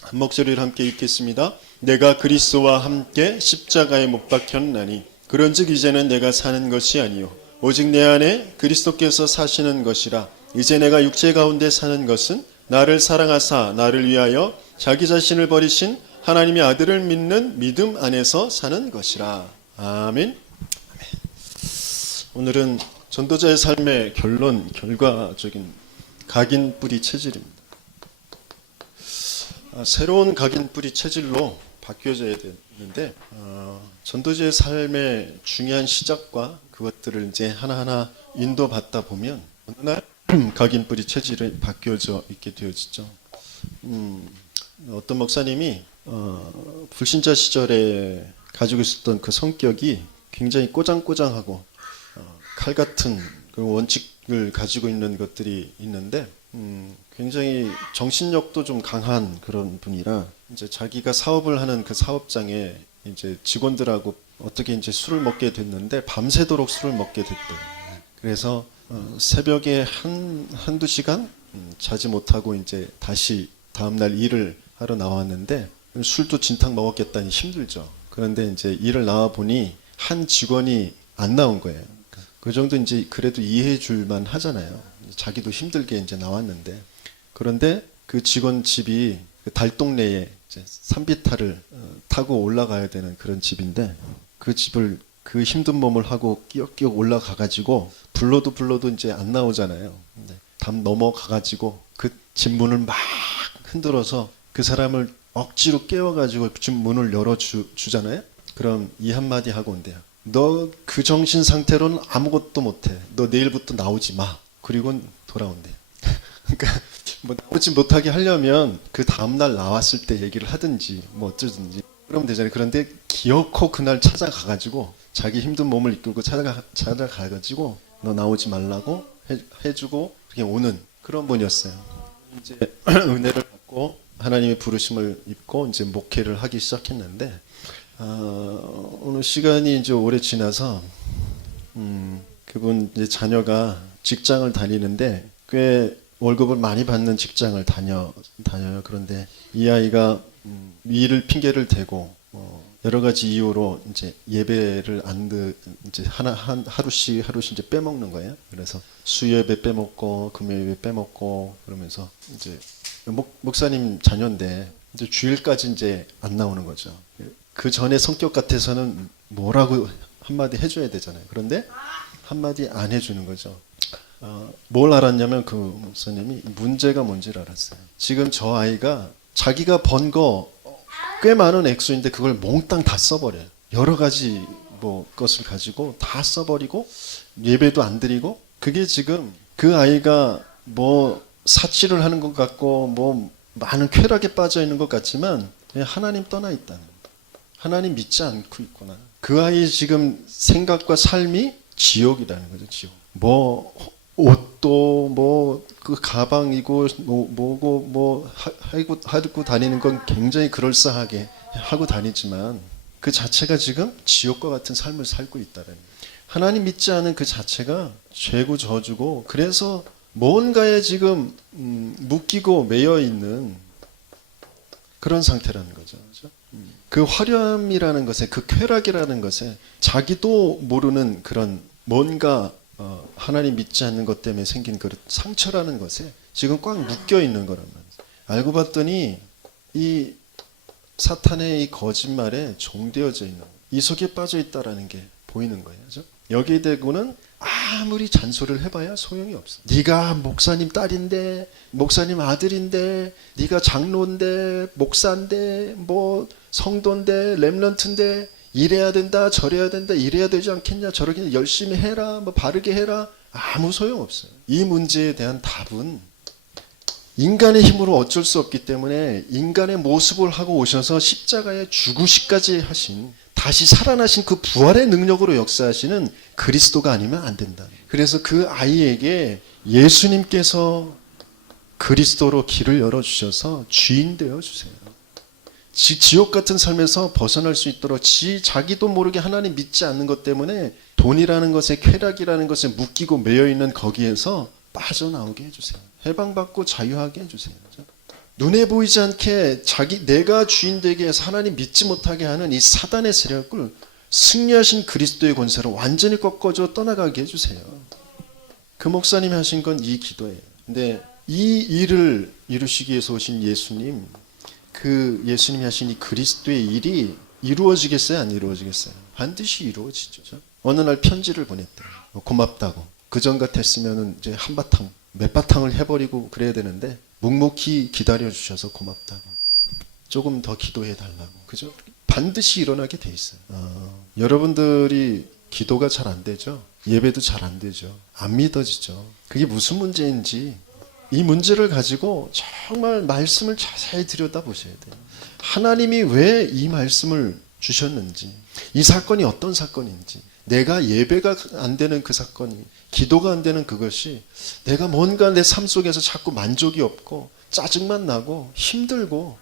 한 목소리를 함께 읽겠습니다. 내가 그리스도와 함께 십자가에 못 박혔나니 그런즉 이제는 내가 사는 것이 아니요 오직 내 안에 그리스도께서 사시는 것이라. 이제 내가 육체 가운데 사는 것은 나를 사랑하사 나를 위하여 자기 자신을 버리신 하나님의 아들을 믿는 믿음 안에서 사는 것이라. 아멘. 오늘은 전도자의 삶의 결과적인 각인 뿌리 체질입니다. 새로운 각인 뿌리 체질로 바뀌어져야 되는데, 전도자의 삶의 중요한 시작과 그것들을 이제 하나하나 인도받다 보면 어느 날 각인 뿌리 체질이 바뀌어져 있게 되어지죠. 어떤 목사님이 불신자 시절에 가지고 있었던 그 성격이 굉장히 꼬장꼬장하고 칼 같은 그 원칙을 가지고 있는 것들이 있는데, 굉장히 정신력도 좀 강한 그런 분이라 이제 자기가 사업을 하는 그 사업장에 이제 직원들하고 어떻게 이제 술을 먹게 됐는데 밤새도록 술을 먹게 됐대요. 그래서 새벽에 한두 시간 자지 못하고 이제 다시 다음날 일을 하러 나왔는데, 술도 진탕 먹었겠다니 힘들죠. 그런데 이제 일을 나와 보니 한 직원이 안 나온 거예요. 그 정도 이제 그래도 이해해 줄만 하잖아요. 자기도 힘들게 이제 나왔는데, 그런데 그 직원 집이 달동네에 이제 산비탈을 타고 올라가야 되는 그런 집인데, 그 집을 그 힘든 몸을 하고 끼역끼역 올라가 가지고 불러도 이제 안 나오잖아요. 근데 담 넘어가 가지고 그 집 문을 막 흔들어서 그 사람을 억지로 깨워 가지고 집 문을 열어 주잖아요. 그럼 이 한마디 하고 온대요. 너 그 정신 상태로는 아무것도 못해. 너 내일부터 나오지 마. 그리고 돌아온대요. 그러니까 뭐 나오지 못하게 하려면 그 다음날 나왔을 때 얘기를 하든지 뭐 어쩌든지 그러면 되잖아요. 그런데 기어코 그날 찾아가가지고 자기 힘든 몸을 이끌고 찾아가가지고 너 나오지 말라고 해주고 그렇게 오는 그런 분이었어요. 이제 은혜를 받고 하나님의 부르심을 입고 이제 목회를 하기 시작했는데, 오늘 시간이 이제 오래 지나서 그분 이제 자녀가 직장을 다니는데 꽤 월급을 많이 받는 직장을 다녀요. 그런데 이 아이가 일을 핑계를 대고 여러 가지 이유로 이제 예배를 이제 하루씩 이제 빼먹는 거예요. 그래서 수요예배 빼먹고 금요예배 빼먹고 그러면서 이제 목사님 자녀인데 이제 주일까지 이제 안 나오는 거죠. 그 전에 성격 같아서는 뭐라고 한마디 해줘야 되잖아요. 그런데 한마디 안 해주는 거죠. 뭘 알았냐면 그 목사님이 문제가 뭔지를 알았어요. 지금 저 아이가 자기가 번 거 꽤 많은 액수인데 그걸 몽땅 다 써버려요. 여러 가지 뭐 것을 가지고 다 써버리고 예배도 안 드리고, 그게 지금 그 아이가 뭐 사치를 하는 것 같고 뭐 많은 쾌락에 빠져 있는 것 같지만 하나님 떠나 있다는, 하나님 믿지 않고 있구나. 그 아이의 지금 생각과 삶이 지옥이라는 거죠. 지옥. 뭐 옷도 뭐 그 가방이고 뭐고 뭐 하고 다니는 건 굉장히 그럴싸하게 하고 다니지만 그 자체가 지금 지옥과 같은 삶을 살고 있다는 거예요. 하나님 믿지 않은 그 자체가 죄고 저주고, 그래서 뭔가에 지금 묶이고 매여 있는 그런 상태라는 거죠. 그렇죠? 그 화려함이라는 것에, 그 쾌락이라는 것에 자기도 모르는 그런 뭔가 하나님 믿지 않는 것 때문에 생긴 그 상처라는 것에 지금 꽉 묶여 있는 거란 말이에요. 알고 봤더니 이 사탄의 이 거짓말에 종되어져 있는, 이 속에 빠져 있다라는 게 보이는 거예요. 그렇죠? 여기에 대고는 아무리 잔소리를 해봐야 소용이 없어. 네가 목사님 딸인데, 목사님 아들인데, 네가 장로인데, 목사인데, 뭐 성도인데, 렘넌트인데, 이래야 된다, 저래야 된다, 이래야 되지 않겠냐, 저렇게 열심히 해라, 뭐 바르게 해라, 아무 소용 없어요. 이 문제에 대한 답은 인간의 힘으로 어쩔 수 없기 때문에 인간의 모습을 하고 오셔서 십자가에 죽으시까지 하신, 다시 살아나신 그 부활의 능력으로 역사하시는 그리스도가 아니면 안 된다. 그래서 그 아이에게 예수님께서 그리스도로 길을 열어주셔서 주인 되어주세요. 지옥 같은 삶에서 벗어날 수 있도록 자기도 모르게 하나님 믿지 않는 것 때문에 돈이라는 것에, 쾌락이라는 것에 묶이고 매여있는 거기에서 빠져나오게 해주세요. 해방받고 자유하게 해주세요. 눈에 보이지 않게 내가 주인 되게 해서 하나님 믿지 못하게 하는 이 사단의 세력을 승리하신 그리스도의 권세로 완전히 꺾어져 떠나가게 해주세요. 그 목사님이 하신 건 이 기도예요. 근데 이 일을 이루시기 위해서 오신 예수님, 그 예수님이 하신 이 그리스도의 일이 이루어지겠어요? 안 이루어지겠어요? 반드시 이루어지죠. 어느 날 편지를 보냈대요. 고맙다고. 그전 같았으면 이제 한바탕, 몇 바탕을 해버리고 그래야 되는데 묵묵히 기다려주셔서 고맙다고. 조금 더 기도해달라고. 그죠? 반드시 일어나게 돼 있어요. 여러분들이 기도가 잘 안 되죠? 예배도 잘 안 되죠? 안 믿어지죠? 그게 무슨 문제인지 이 문제를 가지고 정말 말씀을 자세히 들여다보셔야 돼요. 하나님이 왜 이 말씀을 주셨는지, 이 사건이 어떤 사건인지, 내가 예배가 안 되는 그 사건이, 기도가 안 되는 그것이 내가 뭔가 내 삶 속에서 자꾸 만족이 없고 짜증만 나고 힘들고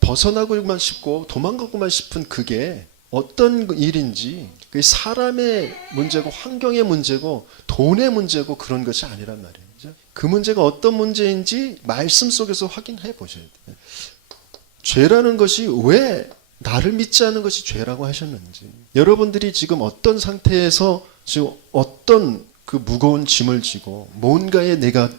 벗어나고만 싶고 도망가고만 싶은 그게 어떤 일인지, 그게 사람의 문제고 환경의 문제고 돈의 문제고 그런 것이 아니란 말이에요. 그 문제가 어떤 문제인지 말씀 속에서 확인해 보셔야 돼요. 죄라는 것이 왜 나를 믿지 않는 것이 죄라고 하셨는지, 여러분들이 지금 어떤 상태에서 지금 어떤 그 무거운 짐을 지고 뭔가에 내가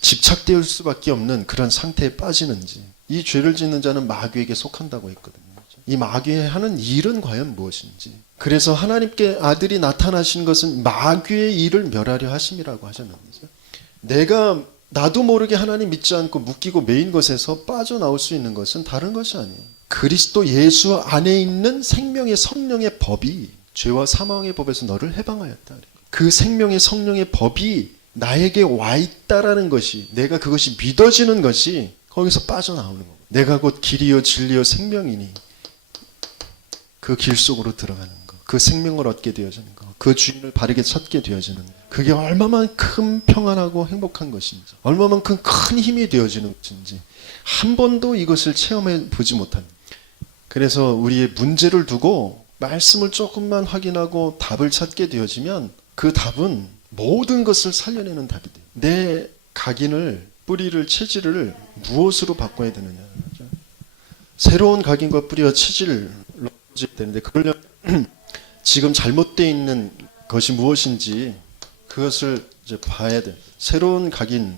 집착될 수밖에 없는 그런 상태에 빠지는지, 이 죄를 짓는 자는 마귀에게 속한다고 했거든요. 이 마귀의 하는 일은 과연 무엇인지, 그래서 하나님께 아들이 나타나신 것은 마귀의 일을 멸하려 하심이라고 하셨는데, 나도 모르게 하나님 믿지 않고 묶이고 매인 것에서 빠져나올 수 있는 것은 다른 것이 아니에요. 그리스도 예수 안에 있는 생명의 성령의 법이 죄와 사망의 법에서 너를 해방하였다. 그 생명의 성령의 법이 나에게 와 있다라는 것이, 내가 그것이 믿어지는 것이 거기서 빠져나오는 거고, 내가 곧 길이요 진리요 생명이니 그 길 속으로 들어가는 거, 그 생명을 얻게 되어지는 거, 그 주인을 바르게 찾게 되어지는 거, 그게 얼마만큼 평안하고 행복한 것인지, 얼마만큼 큰 힘이 되어지는 것인지 한 번도 이것을 체험해 보지 못한. 그래서 우리의 문제를 두고 말씀을 조금만 확인하고 답을 찾게 되어지면 그 답은 모든 것을 살려내는 답이 돼요. 내 각인을, 뿌리를, 체질을 무엇으로 바꿔야 되느냐. 새로운 각인과 뿌리와 체질을 넣어야 되는데, 그러려면 지금 잘못되어 있는 것이 무엇인지 그것을 이제 봐야 돼. 새로운 각인,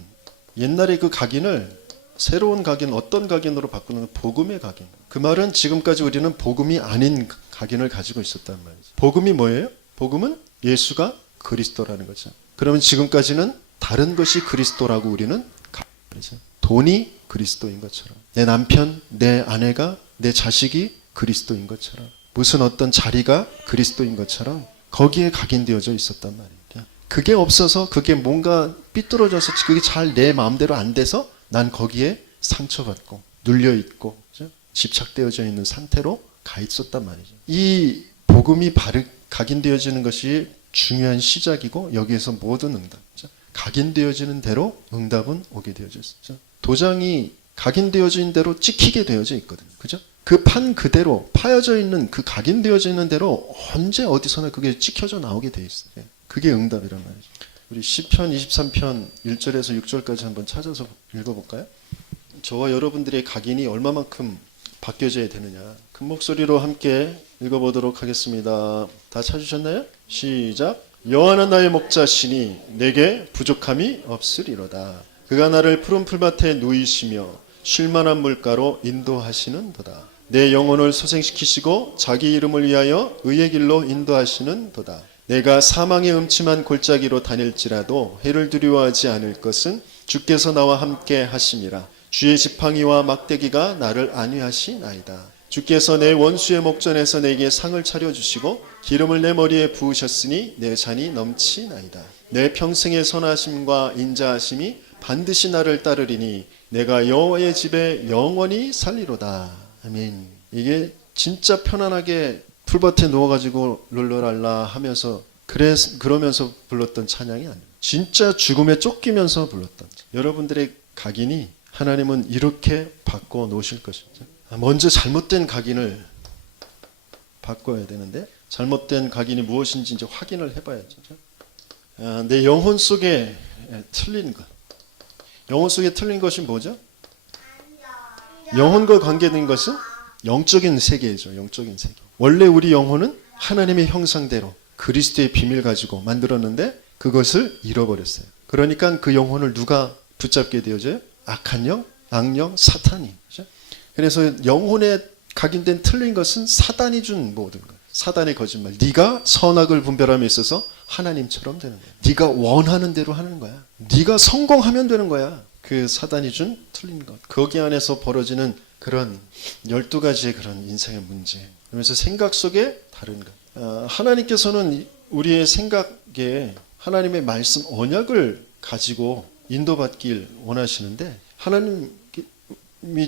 옛날에 그 각인을 새로운 각인, 어떤 각인으로 바꾸는 건 복음의 각인. 그 말은 지금까지 우리는 복음이 아닌 각인을 가지고 있었단 말이죠. 복음이 뭐예요? 복음은 예수가 그리스도라는 거죠. 그러면 지금까지는 다른 것이 그리스도라고 우리는 가르쳐. 돈이 그리스도인 것처럼, 내 남편, 내 아내가, 내 자식이 그리스도인 것처럼, 무슨 어떤 자리가 그리스도인 것처럼 거기에 각인되어져 있었단 말이에요. 그게 없어서, 그게 뭔가 삐뚤어져서 그게 잘 내 마음대로 안 돼서 난 거기에 상처받고 눌려있고 집착되어져 있는 상태로 가 있었단 말이죠. 이 복음이 각인되어지는 것이 중요한 시작이고, 여기에서 모든 응답, 각인되어지는 대로 응답은 오게 되어져 있죠. 도장이 각인되어진 대로 찍히게 되어져 있거든요. 그죠? 그 판 그대로 파여져 있는, 그 각인되어져 있는 대로 언제 어디서나 그게 찍혀져 나오게 돼 있어요. 그게 응답이란 말이죠. 우리 시편 23편 1절에서 6절까지 한번 찾아서 읽어볼까요? 저와 여러분들의 각인이 얼마만큼 바뀌어져야 되느냐, 큰 목소리로 함께 읽어보도록 하겠습니다. 다 찾으셨나요? 시작. 여호와는 나의 목자시니 내게 부족함이 없으리로다. 그가 나를 푸른 풀밭에 누이시며 쉴만한 물가로 인도하시는도다. 내 영혼을 소생시키시고 자기 이름을 위하여 의의 길로 인도하시는도다. 내가 사망의 음침한 골짜기로 다닐지라도 해를 두려워하지 않을 것은 주께서 나와 함께 하심이라. 주의 지팡이와 막대기가 나를 안위하시나이다. 주께서 내 원수의 목전에서 내게 상을 차려주시고 기름을 내 머리에 부으셨으니 내 잔이 넘치나이다. 내 평생의 선하심과 인자하심이 반드시 나를 따르리니 내가 여호와의 집에 영원히 살리로다. 아멘. 이게 진짜 편안하게 풀밭에 누워가지고 룰루랄라 하면서 그러면서 불렀던 찬양이 아니에요. 진짜 죽음에 쫓기면서 불렀던. 여러분들의 각인이 하나님은 이렇게 바꿔 놓으실 것입니다. 먼저 잘못된 각인을 바꿔야 되는데, 잘못된 각인이 무엇인지 이제 확인을 해봐야죠. 내 영혼 속에 틀린 것. 영혼 속에 틀린 것이 뭐죠? 영혼과 관계된 것은 영적인 세계죠. 영적인 세계. 원래 우리 영혼은 하나님의 형상대로 그리스도의 비밀 가지고 만들었는데 그것을 잃어버렸어요. 그러니까 그 영혼을 누가 붙잡게 되어져요? 악한 영, 악령, 사탄이. 그렇죠? 그래서 영혼에 각인된 틀린 것은 사단이 준 모든 거예요. 사단의 거짓말. 네가 선악을 분별함에 있어서 하나님처럼 되는 거야. 네가 원하는 대로 하는 거야. 네가 성공하면 되는 거야. 그 사단이 준 틀린 것. 거기 안에서 벌어지는 그런 12가지의 그런 인생의 문제. 그러면서 생각 속에 다른 것. 하나님께서는 우리의 생각에 하나님의 말씀 언약을 가지고 인도받길 원하시는데 하나님이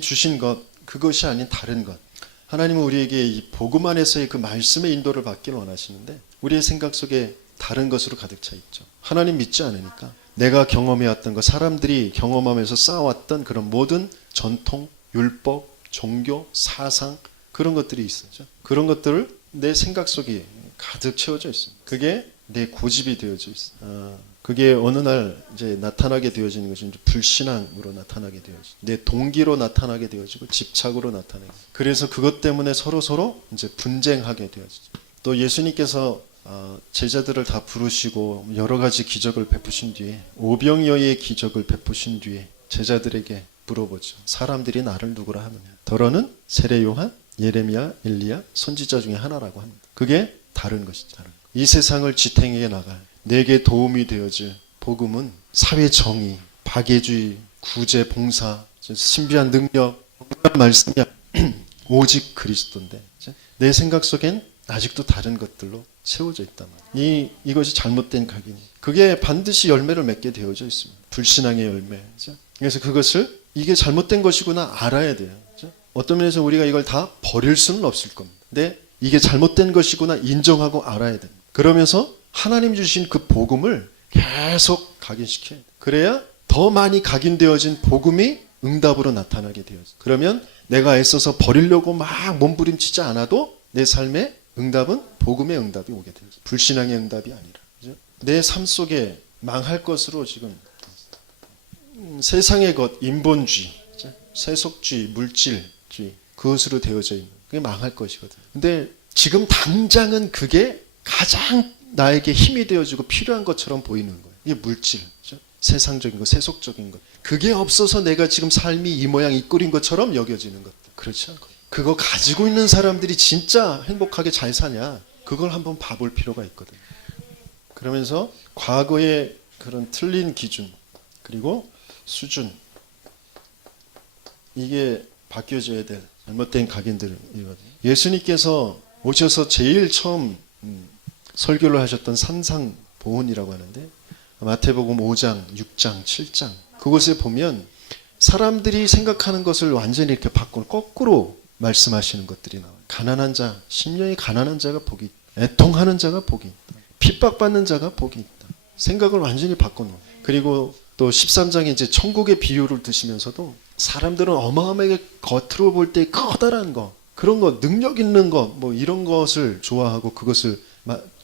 주신 것, 그것이 아닌 다른 것. 하나님은 우리에게 이 복음 안에서의 그 말씀의 인도를 받기를 원하시는데 우리의 생각 속에 다른 것으로 가득 차 있죠. 하나님 믿지 않으니까 내가 경험해왔던 것, 사람들이 경험하면서 쌓아왔던 그런 모든 전통, 율법, 종교, 사상 그런 것들이 있었죠. 그런 것들을 내 생각 속에 가득 채워져 있습니다. 그게 내 고집이 되어져 있어요. 그게 어느 날 이제 나타나게 되어지는 것이 이제 불신앙으로 나타나게 되어지고 내 동기로 나타나게 되어지고 집착으로 나타나게. 그래서 그것 때문에 서로 이제 분쟁하게 되어지죠. 또 예수님께서 제자들을 다 부르시고 여러 가지 기적을 베푸신 뒤에 오병이어의 기적을 베푸신 뒤에 제자들에게 물어보죠. 사람들이 나를 누구라 하느냐. 더러는 세례 요한, 예레미야, 엘리야 선지자 중에 하나라고 합니다. 그게 다른 것이죠. 이 세상을 지탱해 나갈 내게 도움이 되어질 복음은 사회 정의, 박애주의, 구제, 봉사, 신비한 능력, 말씀이야. 오직 그리스도인데 내 생각 속엔 아직도 다른 것들로 채워져 있단 말이에요. 이것이 잘못된 각인이. 그게 반드시 열매를 맺게 되어져 있습니다. 불신앙의 열매. 그래서 그것을 이게 잘못된 것이구나 알아야 돼요. 어떤 면에서 우리가 이걸 다 버릴 수는 없을 겁니다. 근데 이게 잘못된 것이구나 인정하고 알아야 됩니다. 그러면서 하나님 주신 그 복음을 계속 각인시켜야 돼요. 그래야 더 많이 각인되어진 복음이 응답으로 나타나게 되어요. 그러면 내가 애써서 버리려고 막 몸부림치지 않아도 내 삶에 응답은 복음의 응답이 오게 돼요. 불신앙의 응답이 아니라. 내 삶 속에 망할 것으로 지금 세상의 것, 인본주의, 세속주의, 물질주의 그것으로 되어져 있는 그게 망할 것이거든. 근데 지금 당장은 그게 가장 나에게 힘이 되어지고 필요한 것처럼 보이는 거예요. 이게 물질, 그렇죠? 세상적인 것, 세속적인 것. 그게 없어서 내가 지금 삶이 이 모양 이 꼴인 것처럼 여겨지는 것들. 그렇지 않고 그거 가지고 있는 사람들이 진짜 행복하게 잘 사냐 그걸 한번 봐볼 필요가 있거든. 그러면서 과거의 그런 틀린 기준 그리고 수준 이게 바뀌어져야 될 잘못된 각인들이거든요. 예수님께서 오셔서 제일 처음 설교를 하셨던 산상보훈이라고 하는데 마태복음 5장, 6장, 7장 그곳에 보면 사람들이 생각하는 것을 완전히 이렇게 바꾸는 거꾸로 말씀하시는 것들이 나와요. 가난한 자, 심령이 가난한 자가 복이 있다. 애통하는 자가 복이 있다. 핍박받는 자가 복이 있다. 생각을 완전히 바꾸는 거예요. 그리고 또 13장에 이제 천국의 비유를 드시면서도 사람들은 어마어마하게 겉으로 볼 때 커다란 거, 그런 거, 능력 있는 거, 뭐 이런 것을 좋아하고 그것을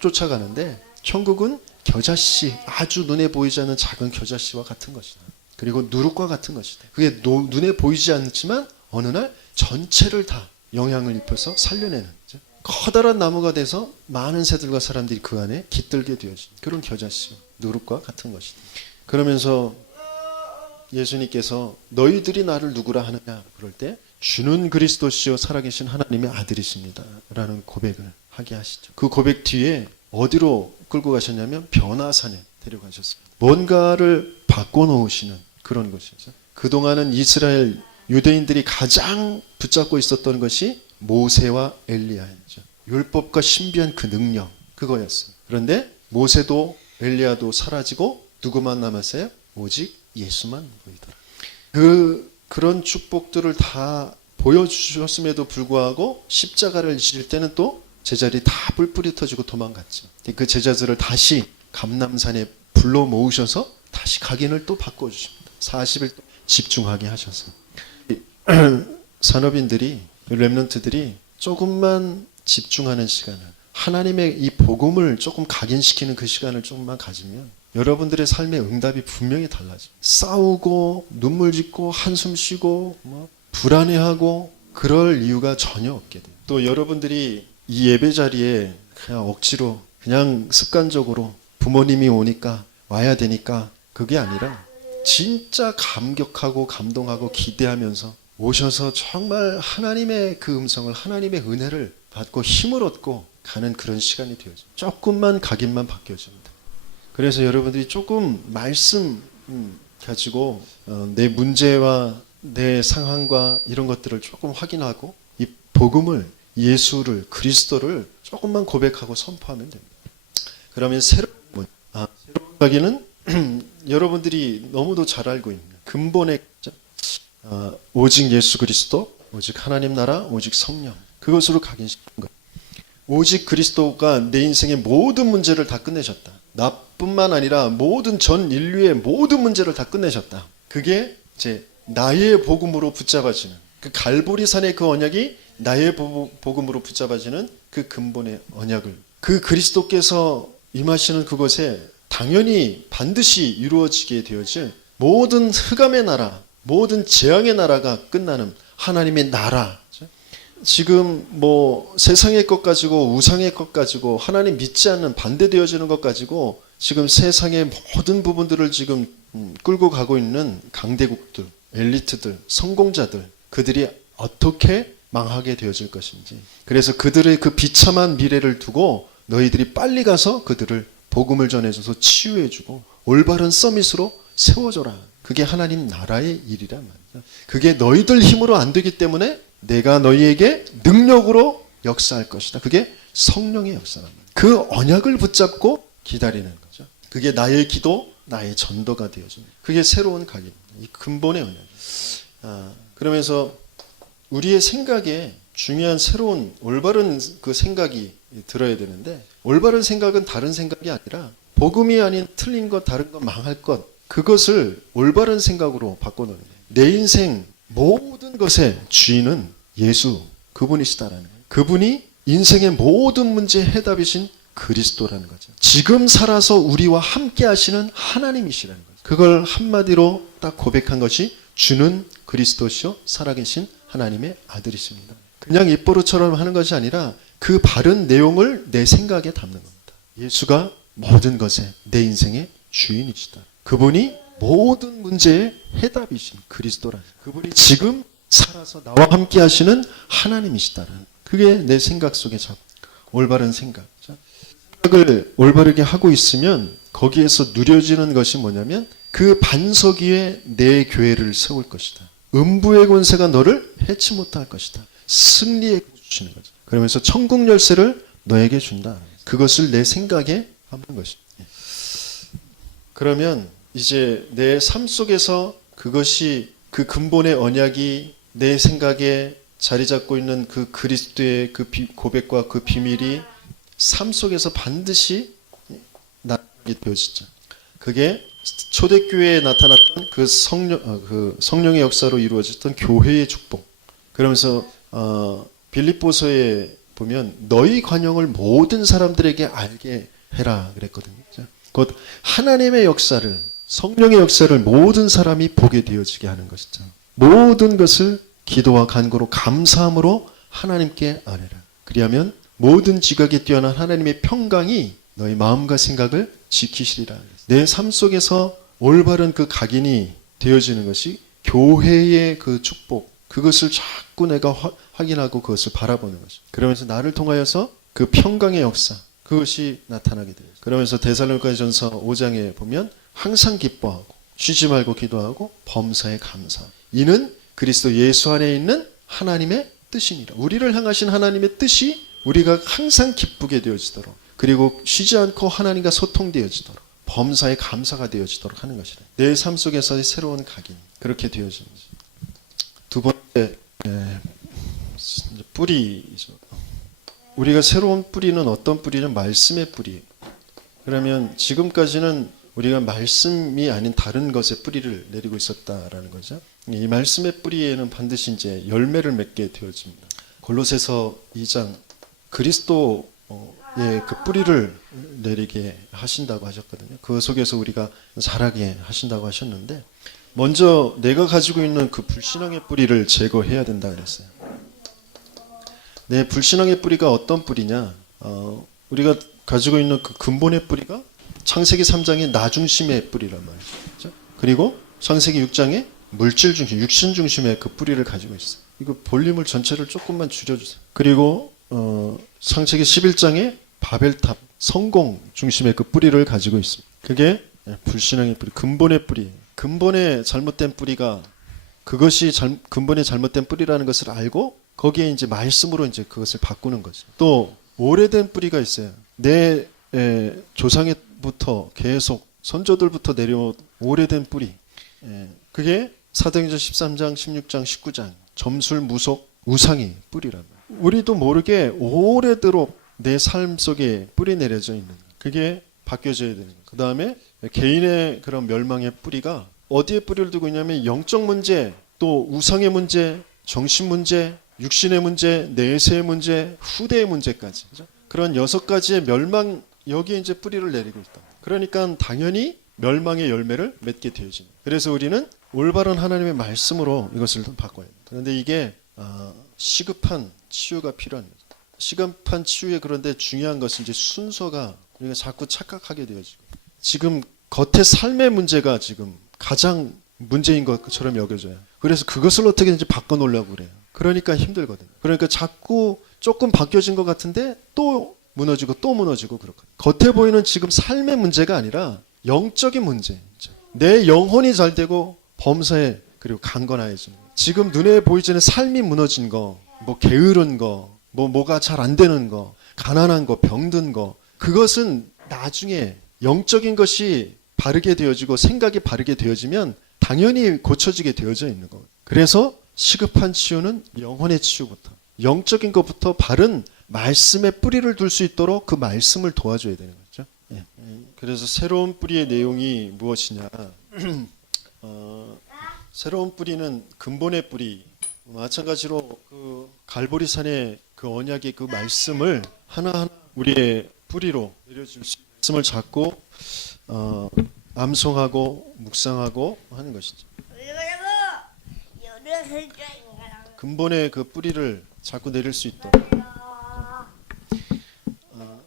쫓아가는데 천국은 겨자씨, 아주 눈에 보이지 않는 작은 겨자씨와 같은 것이다. 그리고 누룩과 같은 것이다. 그게 눈에 보이지 않지만 어느 날 전체를 다 영향을 입혀서 살려내는 거죠. 커다란 나무가 돼서 많은 새들과 사람들이 그 안에 깃들게 되어진 그런 겨자씨, 누룩과 같은 것이다. 그러면서 예수님께서 너희들이 나를 누구라 하느냐 그럴 때 주는 그리스도시요 살아계신 하나님의 아들이십니다 라는 고백을 하게 하시죠. 그 고백 뒤에 어디로 끌고 가셨냐면 변화산에 데려가셨습니다. 뭔가를 바꿔놓으시는 그런 것이죠. 그동안은 이스라엘 유대인들이 가장 붙잡고 있었던 것이 모세와 엘리야였죠. 율법과 신비한 그 능력 그거였어요. 그런데 모세도 엘리야도 사라지고 누구만 남았어요? 오직 예수만 보이더라. 그런 축복들을 다 보여주셨음에도 불구하고 십자가를 지실 때는 또 제자들이 다 뿔뿔이 터지고 도망갔죠. 그 제자들을 다시 감람산에 불러 모으셔서 다시 각인을 또 바꿔주십니다. 40일 집중하게 하셔서 산업인들이 렘넌트들이 조금만 집중하는 시간을 하나님의 이 복음을 조금 각인시키는 그 시간을 조금만 가지면 여러분들의 삶의 응답이 분명히 달라집니다. 싸우고 눈물 짓고 한숨 쉬고 불안해하고 그럴 이유가 전혀 없게 돼요. 또 여러분들이 이 예배 자리에 그냥 억지로 그냥 습관적으로 부모님이 오니까 와야 되니까 그게 아니라 진짜 감격하고 감동하고 기대하면서 오셔서 정말 하나님의 그 음성을, 하나님의 은혜를 받고 힘을 얻고 가는 그런 시간이 되어져요. 조금만 각인만 바뀌어집니다. 그래서 여러분들이 조금 말씀 가지고 내 문제와 내 상황과 이런 것들을 조금 확인하고 이 복음을, 예수를, 그리스도를 조금만 고백하고 선포하면 됩니다. 그러면 새로운 이야기는 여러분들이 너무도 잘 알고 있는 근본의 오직 예수 그리스도, 오직 하나님 나라, 오직 성령, 그것으로 각인시키는 거예요. 오직 그리스도가 내 인생의 모든 문제를 다 끝내셨다. 나뿐만 아니라 모든 전 인류의 모든 문제를 다 끝내셨다. 그게 이제 나의 복음으로 붙잡아지는, 그 갈보리산의 그 언약이 나의 복음으로 붙잡아지는 그 근본의 언약을, 그 그리스도께서 임하시는 그곳에 당연히 반드시 이루어지게 되어질 모든 흑암의 나라, 모든 재앙의 나라가 끝나는 하나님의 나라. 지금 뭐 세상의 것 가지고, 우상의 것 가지고, 하나님 믿지 않는 반대되어지는 것 가지고 지금 세상의 모든 부분들을 지금 끌고 가고 있는 강대국들, 엘리트들, 성공자들, 그들이 어떻게 망하게 되어질 것인지, 그래서 그들의 그 비참한 미래를 두고 너희들이 빨리 가서 그들을 복음을 전해줘서 치유해주고 올바른 서밋으로 세워줘라. 그게 하나님 나라의 일이란 말이야. 그게 너희들 힘으로 안 되기 때문에 내가 너희에게 능력으로 역사할 것이다. 그게 성령의 역사란 말이야. 그 언약을 붙잡고 기다리는 거죠. 그게 나의 기도, 나의 전도가 되어지는, 그게 새로운 각입니다. 이 근본의 언약. 그러면서 우리의 생각에 중요한 새로운 올바른 그 생각이 들어야 되는데, 올바른 생각은 다른 생각이 아니라 복음이 아닌 틀린 것, 다른 것, 망할 것, 그것을 올바른 생각으로 바꿔놓는 거예요. 내 인생 모든 것의 주인은 예수, 그분이시다라는 거예요. 그분이 인생의 모든 문제의 해답이신 그리스도라는 거죠. 지금 살아서 우리와 함께 하시는 하나님이시라는 거죠. 그걸 한마디로 딱 고백한 것이 주는 그리스도시요 살아계신 하나님의 아들이십니다. 그냥 입버릇처럼 하는 것이 아니라 그 바른 내용을 내 생각에 담는 겁니다. 예수가 모든 것의 내 인생의 주인이시다. 그분이 모든 문제의 해답이신 그리스도라는, 그분이 지금 살아서 나와 함께 하시는 하나님이시다라는, 그게 내 생각 속에 잡 올바른 생각. 생각을 올바르게 하고 있으면 거기에서 누려지는 것이 뭐냐면 그 반석 위에 내 교회를 세울 것이다. 음부의 권세가 너를 해치 못할 것이다. 승리에 주시는 거죠. 그러면서 천국 열쇠를 너에게 준다. 그것을 내 생각에 하는 것이죠. 그러면 이제 내 삶 속에서 그것이, 그 근본의 언약이 내 생각에 자리 잡고 있는 그 그리스도의 그 고백과 그 비밀이 삶 속에서 반드시 나타나게 되어지죠. 그게 초대교회에 나타났던 그 성령의 역사로 이루어졌던 교회의 축복. 그러면서 빌립보서에 보면 너희 관용을 모든 사람들에게 알게 해라 그랬거든요. 곧 하나님의 역사를, 성령의 역사를 모든 사람이 보게 되어지게 하는 것이죠. 모든 것을 기도와 간구로 감사함으로 하나님께 아뢰라. 그리하면 모든 지각에 뛰어난 하나님의 평강이 너희 마음과 생각을 지키시리라. 내 삶 속에서 올바른 그 각인이 되어지는 것이 교회의 그 축복, 그것을 자꾸 내가 확인하고 그것을 바라보는 것이죠. 그러면서 나를 통하여서 그 평강의 역사, 그것이 나타나게 돼요. 그러면서 데살로니가전서 5장에 보면 항상 기뻐하고 쉬지 말고 기도하고 범사에 감사. 이는 그리스도 예수 안에 있는 하나님의 뜻이니라. 우리를 향하신 하나님의 뜻이 우리가 항상 기쁘게 되어지도록, 그리고 쉬지 않고 하나님과 소통되어지도록, 범사에 감사가 되어지도록 하는 것이라. 내 삶 속에서의 새로운 각인, 그렇게 되어지는 것이죠. 두 번째, 뿌리죠. 우리가 새로운 뿌리는 어떤 뿌리는 말씀의 뿌리예요. 그러면 지금까지는 우리가 말씀이 아닌 다른 것에 뿌리를 내리고 있었다라는 거죠. 이 말씀의 뿌리에는 반드시 이제 열매를 맺게 되어집니다. 골로새서 2장, 그리스도의 그 뿌리를 내리게 하신다고 하셨거든요. 그 속에서 우리가 자라게 하신다고 하셨는데, 먼저 내가 가지고 있는 그 불신앙의 뿌리를 제거해야 된다 그랬어요. 내 불신앙의 뿌리가 어떤 뿌리냐? 우리가 가지고 있는 그 근본의 뿌리가 창세기 3장의 나 중심의 뿌리란 말이죠. 그렇죠? 그리고 창세기 6장의 물질 중심, 육신 중심의 그 뿌리를 가지고 있어요. 이거 볼륨을 전체를 조금만 줄여주세요. 그리고 창세기 11장의 바벨탑, 성공 중심의 그 뿌리를 가지고 있습니다. 그게 불신앙의 뿌리, 근본의 뿌리예요. 근본의 잘못된 뿌리가 그것이 근본의 잘못된 뿌리라는 것을 알고 거기에 이제 말씀으로 이제 그것을 바꾸는 거죠. 또 오래된 뿌리가 있어요. 내 조상부터 계속 선조들부터 내려온 오래된 뿌리. 그게 사도행전 13장, 16장, 19장 점술, 무속, 우상이 뿌리란 말이에요. 우리도 모르게 오래도록 내 삶 속에 뿌리 내려져 있는 그게 바뀌어져야 되는 거예요. 그 다음에 개인의 그런 멸망의 뿌리가 어디에 뿌리를 두고 있냐면 영적 문제, 또 우상의 문제, 정신 문제, 육신의 문제, 내세의 문제, 후대의 문제까지. 그죠? 그런 6가지의 멸망, 여기에 이제 뿌리를 내리고 있다. 그러니까 당연히 멸망의 열매를 맺게 되어집니다. 그래서 우리는 올바른 하나님의 말씀으로 이것을 바꿔야 합니다. 그런데 이게 시급한 치유가 필요한 거죠. 시급한 치유에 그런데 중요한 것은 이제 순서가 우리가 자꾸 착각하게 되어지고 지금 겉의 삶의 문제가 지금 가장 문제인 것처럼 여겨져요. 그래서 그것을 어떻게든지 바꿔놓으려고 그래요. 그러니까 힘들거든요. 그러니까 자꾸 조금 바뀌어진 것 같은데 또 무너지고 또 무너지고 그렇거든요. 겉에 보이는 지금 삶의 문제가 아니라 영적인 문제. 내 영혼이 잘 되고 범사에 그리고 강건해지는 거. 지금 눈에 보이지는 삶이 무너진 거, 뭐 게으른 거, 뭐가 잘 안 되는 거, 가난한 거, 병든 거. 그것은 나중에 영적인 것이 바르게 되어지고 생각이 바르게 되어지면 당연히 고쳐지게 되어져 있는 거예요. 그래서 시급한 치유는 영혼의 치유부터, 영적인 것부터 바른 말씀에 뿌리를 둘 수 있도록 그 말씀을 도와줘야 되는 거죠. 예. 그래서 새로운 뿌리의 내용이 무엇이냐? 새로운 뿌리는 근본의 뿌리. 마찬가지로 그 갈보리산의 그 언약의 그 말씀을 하나하나 우리의 뿌리로 내려줄 수 있는 말씀을 잡고 암송하고 묵상하고 하는 것이죠. 근본의 그 뿌리를 자꾸 내릴 수 있도록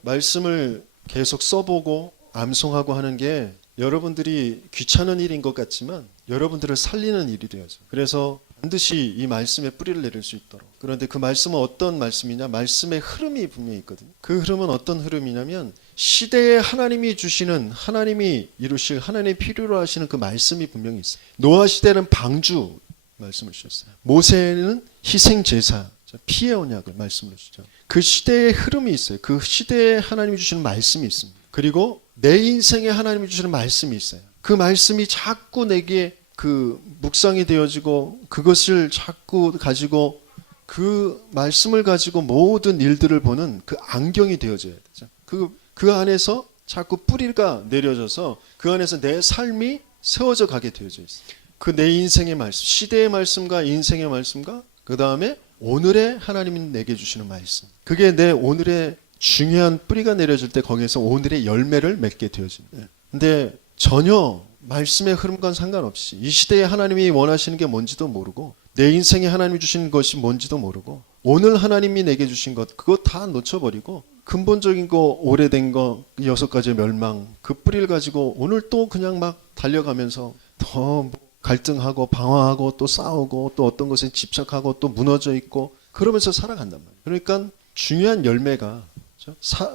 말씀을 계속 써보고 암송하고 하는 게 여러분들이 귀찮은 일인 것 같지만 여러분들을 살리는 일이 되어서 그래서 반드시 이 말씀에 뿌리를 내릴 수 있도록. 그런데 그 말씀은 어떤 말씀이냐? 말씀의 흐름이 분명히 있거든요. 그 흐름은 어떤 흐름이냐면 시대에 하나님이 주시는, 하나님이 이루실, 하나님이 필요로 하시는 그 말씀이 분명히 있어요. 노아 시대는 방주 말씀을 주셨어요. 모세는 희생제사, 피의 언약을 말씀을 주죠. 그 시대의 흐름이 있어요. 그 시대에 하나님이 주시는 말씀이 있습니다. 그리고 내 인생에 하나님이 주시는 말씀이 있어요. 그 말씀이 자꾸 내게 그 묵상이 되어지고 그것을 자꾸 가지고 그 말씀을 가지고 모든 일들을 보는 그 안경이 되어져야 되죠. 그 안에서 자꾸 뿌리가 내려져서 그 안에서 내 삶이 세워져 가게 되어져 있어요. 그 내 인생의 말씀, 시대의 말씀과 인생의 말씀과 그 다음에 오늘의 하나님이 내게 주시는 말씀. 그게 내 오늘의 중요한 뿌리가 내려질 때 거기에서 오늘의 열매를 맺게 되어집니다. 근데 전혀 말씀의 흐름과는 상관없이 이 시대에 하나님이 원하시는 게 뭔지도 모르고 내 인생에 하나님이 주신 것이 뭔지도 모르고 오늘 하나님이 내게 주신 것 그거 다 놓쳐버리고 근본적인 거 오래된 거 6가지의 멸망 그 뿌리를 가지고 오늘 또 그냥 막 달려가면서 더 갈등하고 방황하고 또 싸우고 또 어떤 것에 집착하고 또 무너져 있고 그러면서 살아간단 말이에요. 그러니까 중요한 열매가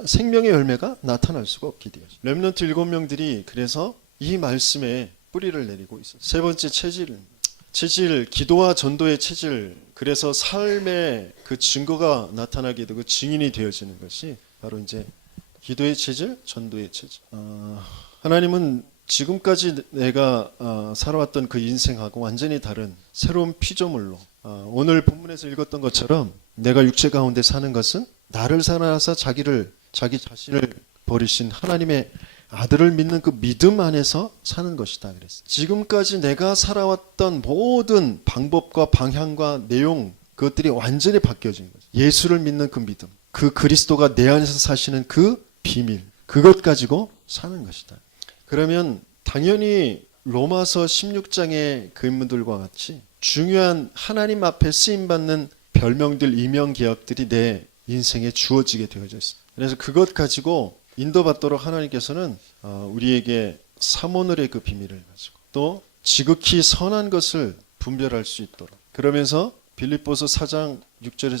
생명의 열매가 나타날 수가 없게 되어요. 렘넌트 7명들이 그래서 이 말씀에 뿌리를 내리고 있어요. 세 번째 체질, 기도와 전도의 체질. 그래서 삶의 그 증거가 나타나게 되고 증인이 되어지는 것이 바로 이제 기도의 체질, 전도의 체질. 하나님은 지금까지 내가 살아왔던 그 인생하고 완전히 다른 새로운 피조물로 오늘 본문에서 읽었던 것처럼 내가 육체 가운데 사는 것은 나를 사랑하사 자기 자신을 버리신 하나님의 아들을 믿는 그 믿음 안에서 사는 것이다 그랬어요. 지금까지 내가 살아왔던 모든 방법과 방향과 내용 그것들이 완전히 바뀌어진 거죠. 예수를 믿는 그 믿음, 그 그리스도가 내 안에서 사시는 그 비밀, 그것 가지고 사는 것이다. 그러면 당연히 로마서 16장의 그 인물들과 같이 중요한 하나님 앞에 쓰임받는 별명들, 이명계약들이 내 인생에 주어지게 되어져 있습니다. 그래서 그것 가지고 인도받도록 하나님께서는 우리에게 삼오늘의 그 비밀을 가지고 또 지극히 선한 것을 분별할 수 있도록, 그러면서 빌립보서 4장 6절에서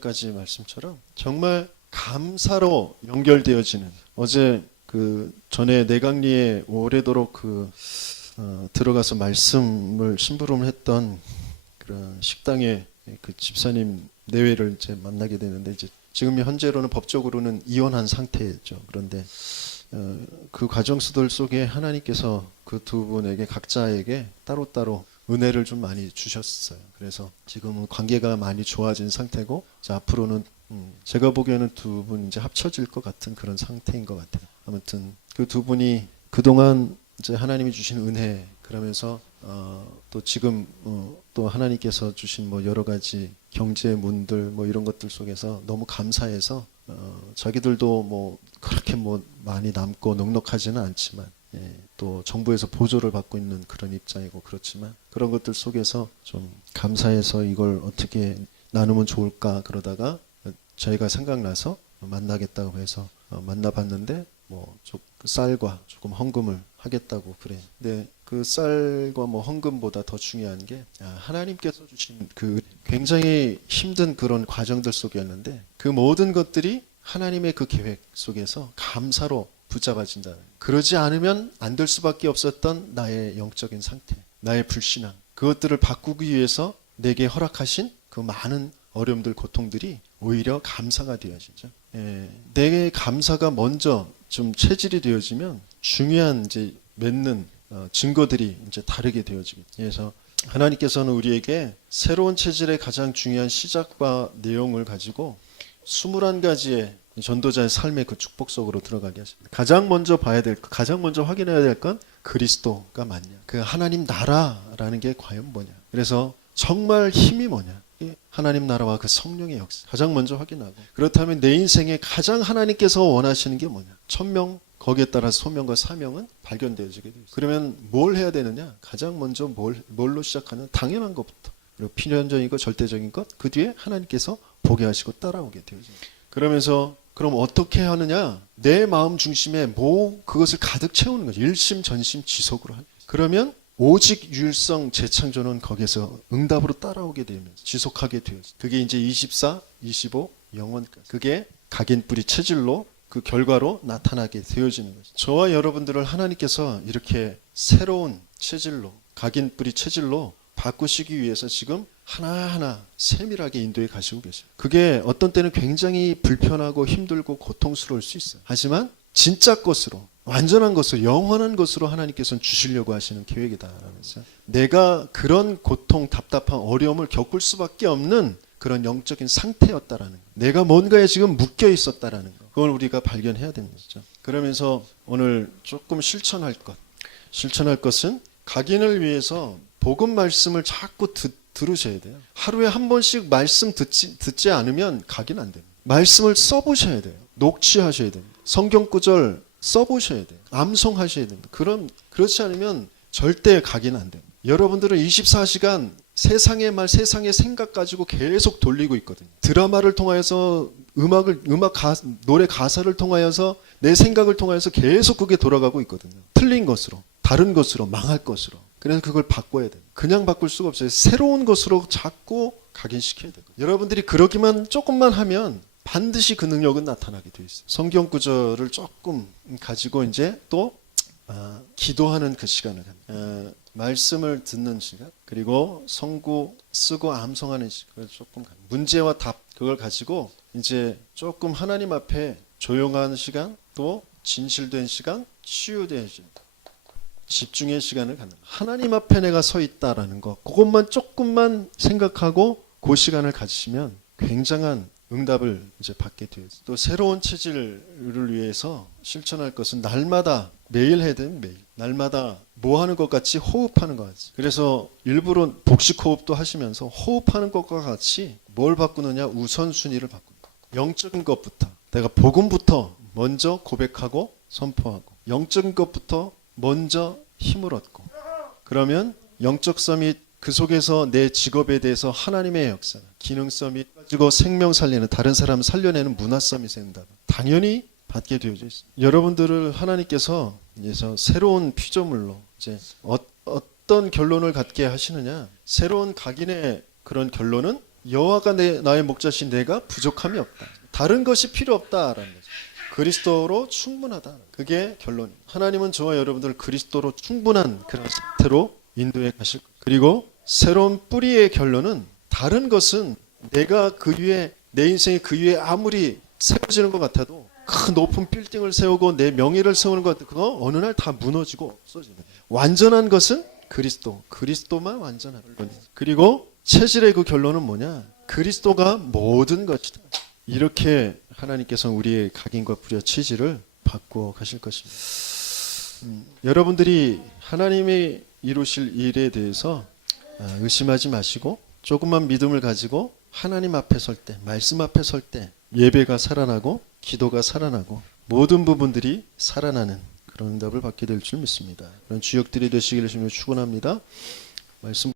7절까지 말씀처럼 정말 감사로 연결되어지는, 어제 그 전에 내강리에 오래도록 들어가서 말씀을 심부름을 했던 그런 식당에 그 집사님 내외를 이제 만나게 되는데, 이제 지금 현재로는 법적으로는 이혼한 상태죠. 그런데 그 과정수들 속에 하나님께서 그 두 분에게 각자에게 따로따로 은혜를 좀 많이 주셨어요. 그래서 지금은 관계가 많이 좋아진 상태고, 앞으로는 제가 보기에는 두 분 이제 합쳐질 것 같은 그런 상태인 것 같아요. 아무튼 그 두 분이 그동안 이제 하나님이 주신 은혜, 그러면서 또 지금 또 하나님께서 주신 뭐 여러 가지 경제 문들 뭐 이런 것들 속에서 너무 감사해서 자기들도 뭐 그렇게 뭐 많이 남고 넉넉하지는 않지만, 또 정부에서 보조를 받고 있는 그런 입장이고 그렇지만, 그런 것들 속에서 좀 감사해서 이걸 어떻게 나누면 좋을까 그러다가 저희가 생각나서 만나겠다고 해서 만나봤는데, 뭐 쌀과 조금 헌금을 하겠다고 그래. 근데 그 쌀과 뭐 헌금보다 더 중요한 게 하나님께서 주신 그 굉장히 힘든 그런 과정들 속이었는데, 그 모든 것들이 하나님의 그 계획 속에서 감사로 붙잡아진다는, 그러지 않으면 안 될 수밖에 없었던 나의 영적인 상태, 나의 불신앙, 그것들을 바꾸기 위해서 내게 허락하신 그 많은 어려움들, 고통들이 오히려 감사가 되어지죠. 내 감사가 먼저 좀 체질이 되어지면 중요한 이제 맺는 증거들이 이제 다르게 되어지겠죠. 그래서 하나님께서는 우리에게 새로운 체질의 가장 중요한 시작과 내용을 가지고 21가지의 전도자의 삶의 그 축복 속으로 들어가게 하십니다. 가장 먼저 봐야 될 것, 가장 먼저 확인해야 될 건 그리스도가 맞냐, 그 하나님 나라라는 게 과연 뭐냐, 그래서 정말 힘이 뭐냐, 하나님 나라와 그 성령의 역사 가장 먼저 확인하고, 그렇다면 내 인생에 가장 하나님께서 원하시는 게 뭐냐, 천명, 거기에 따라 소명과 사명은 발견되어지게 되어 있어요. 그러면 뭘 해야 되느냐, 가장 먼저 뭘로 시작하는, 당연한 것부터, 그리고 필연적이고 절대적인 것, 그 뒤에 하나님께서 보게 하시고 따라오게 되어집니다. 그러면서 그럼 어떻게 하느냐, 내 마음 중심에 그것을 가득 채우는 거죠. 일심전심 지속으로 하는 거죠. 그러면 오직 유일성 재창조는 거기에서 응답으로 따라오게 되면서 지속하게 되어져. 그게 이제 24, 25, 영원까지. 그게 각인뿌리 체질로 그 결과로 나타나게 되어지는 거죠. 저와 여러분들을 하나님께서 이렇게 새로운 체질로, 각인뿌리 체질로 바꾸시기 위해서 지금 하나하나 세밀하게 인도해 가시고 계세요. 그게 어떤 때는 굉장히 불편하고 힘들고 고통스러울 수 있어요. 하지만 진짜 것으로, 완전한 것으로, 영원한 것으로 하나님께서는 주시려고 하시는 계획이다라면서, 내가 그런 고통, 답답한 어려움을 겪을 수밖에 없는 그런 영적인 상태였다라는 거, 내가 뭔가에 지금 묶여 있었다라는 거, 그걸 우리가 발견해야 되는 거죠. 그러면서 오늘 조금 실천할 것은 각인을 위해서 복음 말씀을 자꾸 들으셔야 돼요. 하루에 한 번씩 말씀 듣지 않으면 각인 안 됩니다. 말씀을 써보셔야 돼요. 녹취하셔야 됩니다. 성경 구절 써보셔야 돼요. 암송하셔야 됩니다. 그렇지 않으면 절대 각인 안 됩니다. 여러분들은 24시간 세상의 말, 세상의 생각 가지고 계속 돌리고 있거든요. 드라마를 통하여서 노래 가사를 통하여서 내 생각을 통하여서 계속 그게 돌아가고 있거든요. 틀린 것으로, 다른 것으로, 망할 것으로. 그래서 그걸 바꿔야 돼요. 그냥 바꿀 수가 없어요. 새로운 것으로 자꾸 각인시켜야 돼요. 여러분들이 그러기만 조금만 하면 반드시 그 능력은 나타나게 돼 있어요. 성경 구절을 조금 가지고 이제 또 기도하는 그 시간을 합니다. 말씀을 듣는 시간, 그리고 성구 쓰고 암송하는 시간, 조금 문제와 답, 그걸 가지고 이제 조금 하나님 앞에 조용한 시간, 또 진실된 시간, 치유된 시간, 집중의 시간을 갖는, 하나님 앞에 내가 서 있다라는 거, 그것만 조금만 생각하고 그 시간을 가지시면 굉장한 응답을 이제 받게 되어요. 또 새로운 체질을 위해서 실천할 것은 날마다, 매일 해야 되는 매일, 날마다 뭐 하는 것 같이 호흡하는 것 같이. 그래서 일부러 복식 호흡도 하시면서 호흡하는 것과 같이 뭘 바꾸느냐, 우선순위를 바꾼다. 영적인 것부터, 내가 복음부터 먼저 고백하고 선포하고, 영적인 것부터 먼저 힘을 얻고, 그러면 영적 서밋 그 속에서 내 직업에 대해서 하나님의 역사, 기능 서밋 가지고 생명 살리는 다른 사람 살려내는 문화 서밋이 된다. 당연히 받게 되어져 있습니다. 여러분들을 하나님께서 이제서 새로운 피조물로 이제 어떤 결론을 갖게 하시느냐? 새로운 각인의 그런 결론은 여호와가 나의 목자신 내가 부족함이 없다. 다른 것이 필요 없다라는 거죠. 그리스도로 충분하다. 그게 결론입니다. 하나님은 저와 여러분들을 그리스도로 충분한 그런 상태로 인도해 가실 거예요. 그리고 새로운 뿌리의 결론은 다른 것은 내가 그 위에 내 인생이 그 위에 아무리 세워지는 것 같아도 큰 높은 빌딩을 세우고 내 명예를 세우는 것 같아도 그거 어느 날 다 무너지고 없어집니다. 완전한 것은 그리스도만 완전한 결론이에요. 그리고 체질의 그 결론은 뭐냐? 그리스도가 모든 것이다. 이렇게 하나님께서 우리의 각인과 뿌리와 체질을 바꾸어 가실 것입니다. 여러분들이 하나님이 이루실 일에 대해서 의심하지 마시고 조금만 믿음을 가지고 하나님 앞에 설 때, 말씀 앞에 설 때 예배가 살아나고 기도가 살아나고 모든 부분들이 살아나는 그런 응답을 받게 될 줄 믿습니다. 그런 주역들이 되시기를 주님으로 축원합니다. 말씀